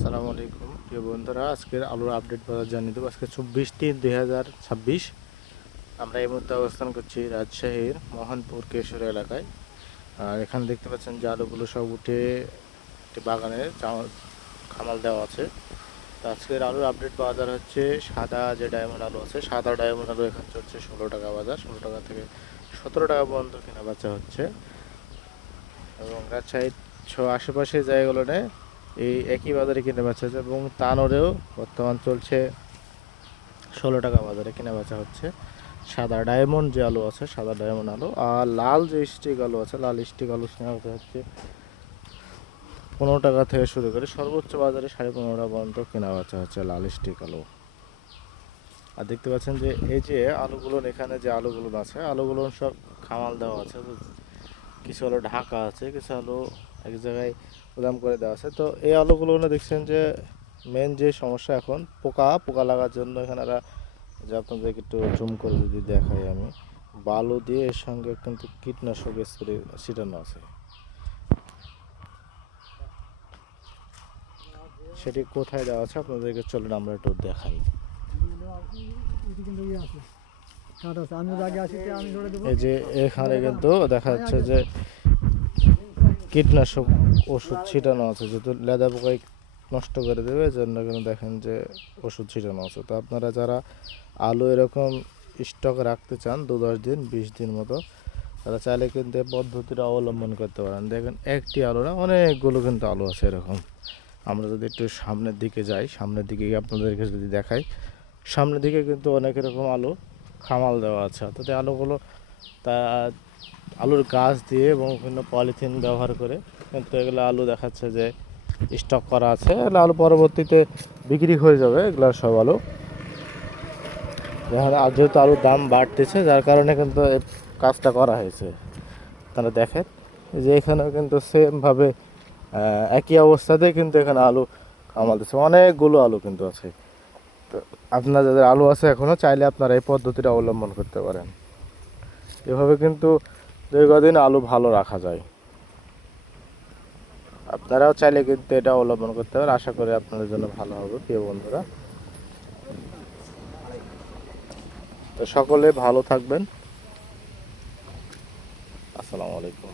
আসসালামু আলাইকুম প্রিয় বন্ধুরা, আজকের আলুর আপডেট বাজার জানিয়ে দেবো। আজকে 24/3/2026। আমরা এই মুহূর্তে অবস্থান করছি রাজশাহীর মোহনপুর কেশর এলাকায়। আর এখানে দেখতে পাচ্ছেন যে আলুগুলো সব উঠে একটি বাগানে খামাল দেওয়া আছে। তো আজকের আলুর আপডেট বাজার হচ্ছে সাদা যে ডায়মন্ড আলু আছে, সাদা ডায়মন্ড আলু এখানে চলছে 16 টাকা বাজার, 16 টাকা থেকে 17 টাকা পর্যন্ত কেনা বেচা হচ্ছে। এবং রাজশাহীর আশেপাশে জায়গাগুলো নেয় এই একই বাজারে কিনে বেচা হচ্ছে। এবং তানোরেও বর্তমান চলছে 16 টাকা বাজারে কেনা বেচা হচ্ছে সাদা ডায়মন্ড যে আলু আছে, সাদা ডায়মন্ড আলু। আর লাল যে স্টিক আলু আছে, লাল স্টিক আলু কেনা বেচা হচ্ছে 15 টাকা থেকে শুরু করে সর্বোচ্চ বাজারে 15.5 টাকা পর্যন্ত কেনা বেচা হচ্ছে লাল স্টিক আলু। আর দেখতে পাচ্ছেন যে এই যে আলুগুলো, এখানে যে আলুগুলো আছে, আলুগুলো সব খামাল দেওয়া আছে। তো কিছু আলু ঢাকা আছে, কিছু আলু এক জায়গায় গুদাম করে দেওয়া আছে। তো এই আলুগুলো দেখছেন যে মেন যে সমস্যা এখন পোকা লাগার জন্য এখানে যে আপনাদেরকে একটু জুম করে যদি দেখাই আমি, বালু দিয়ে এর সঙ্গে কিন্তু কীটনাশক স্প্রে ছিটানো আছে। সেটি কোথায় দেওয়া আছে আপনাদেরকে চলুন আমরা একটু দেখাই। এই যে এখানে কিন্তু দেখা যাচ্ছে যে কীটনাশক ওষুধ ছিটানো আছে, যেহেতু লেদা পোকায় নষ্ট করে দেবে, জন্য কিন্তু দেখেন যে ওষুধ ছিটানো আছে। তো আপনারা যারা আলু এরকম স্টক রাখতে চান 2-10 দিন 20 দিন মতো, তারা চাইলে কিন্তু এই পদ্ধতিটা অবলম্বন করতে পারেন। দেখেন একটি আলু না, অনেকগুলো কিন্তু আলু আছে এরকম। আমরা যদি একটু সামনের দিকে যাই, সামনের দিকে আপনাদেরকে যদি দেখাই, সামনের দিকে কিন্তু অনেক এরকম আলু খামাল দেওয়া আছে। অর্থাৎ আলুগুলো তা আলুর গাছ দিয়ে এবং বিভিন্ন পলিথিন ব্যবহার করে কিন্তু এগুলো আলু দেখাচ্ছে যে স্টক করা আছে। এগুলো আলু পরবর্তীতে বিক্রি হয়ে যাবে, এগুলো সব আলু। আর যেহেতু আলুর দাম বাড়তেছে, যার কারণে কিন্তু এই কাজটা করা হয়েছে। আপনারা দেখেন যে এখানেও কিন্তু সেমভাবে একই অবস্থাতে কিন্তু এখানে আলু কামালতেছে, অনেকগুলো আলু কিন্তু আছে। তো আপনার যাদের আলু আছে এখনও, চাইলে আপনারা এই পদ্ধতিটা অবলম্বন করতে পারেন। এভাবে কিন্তু দীর্ঘদিন আলু ভালো রাখা যায়। আপনারাও চাইলে কিন্তু এটা অবলম্বন করতে পারেন। আশা করি আপনাদের জন্য ভালো হবে প্রিয় বন্ধুরা। তো সকলে ভালো থাকবেন। আসসালামু আলাইকুম।